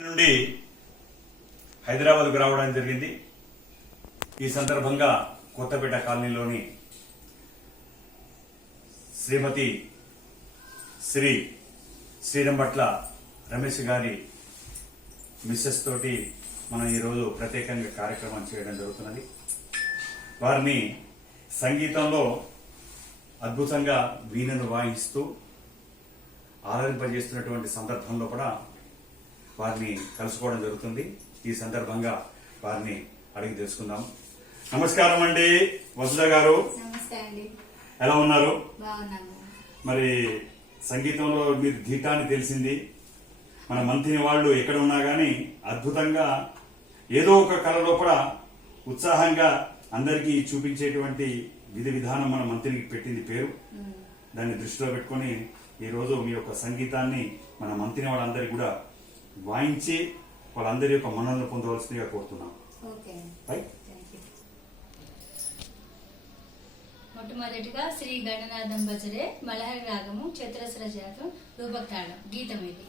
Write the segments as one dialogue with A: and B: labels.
A: నుండి హైదరాబాద్కు రావడం జరిగింది. ఈ సందర్భంగా కొత్తపేట కాలనీలోని శ్రీమతి శ్రీ శ్రీరంభట్ల రమేష్ గారి మిస్సెస్ తోటి మనం ఈరోజు ప్రత్యేకంగా కార్యక్రమం చేయడం జరుగుతున్నది. వారిని సంగీతంలో అద్భుతంగా వీణను వాయిస్తూ ఆదరింపజేస్తున్నటువంటి సందర్భంలో కూడా వారిని కలుసుకోవడం జరుగుతుంది. ఈ సందర్భంగా వారిని అడిగి తెలుసుకుందాం. నమస్కారం అండి వసుధ గారు. ఎలా ఉన్నారు? మరి సంగీతంలో మీరు గీతాన్ని తెలిసింది. మన మంత్రి వాళ్ళు ఎక్కడ ఉన్నా గానీ అద్భుతంగా ఏదో ఒక కళ లోపల ఉత్సాహంగా అందరికీ చూపించేటువంటి విధి విధానం మన మంత్రికి పెట్టింది పేరు. దాన్ని దృష్టిలో పెట్టుకొని ఈ రోజు మీ యొక్క సంగీతాన్ని మన మంత్రి వాళ్ళందరికీ కూడా వాయించి వాళ్ళందరి యొక్క మన్నలను పొందవలసిందిగా కోరుతున్నాం. రైట్
B: మొట్టమొదటిగా శ్రీ గణనాథం భజరే మలహరి రాగము చతురస్ర జాతం రూపక్తాళం గీతం ఇది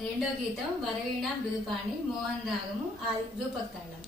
B: రెండో గీతం వరవీణ మృదుపాణి మోహన్ రాగము ఆ రూపక్తాళం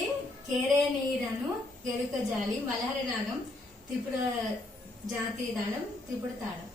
A: ఎస్
B: కేరే నీరను గెరుక జాలి మలహరి రాగం త్రిపుర జాతి తాళం త్రిపుర తాళం.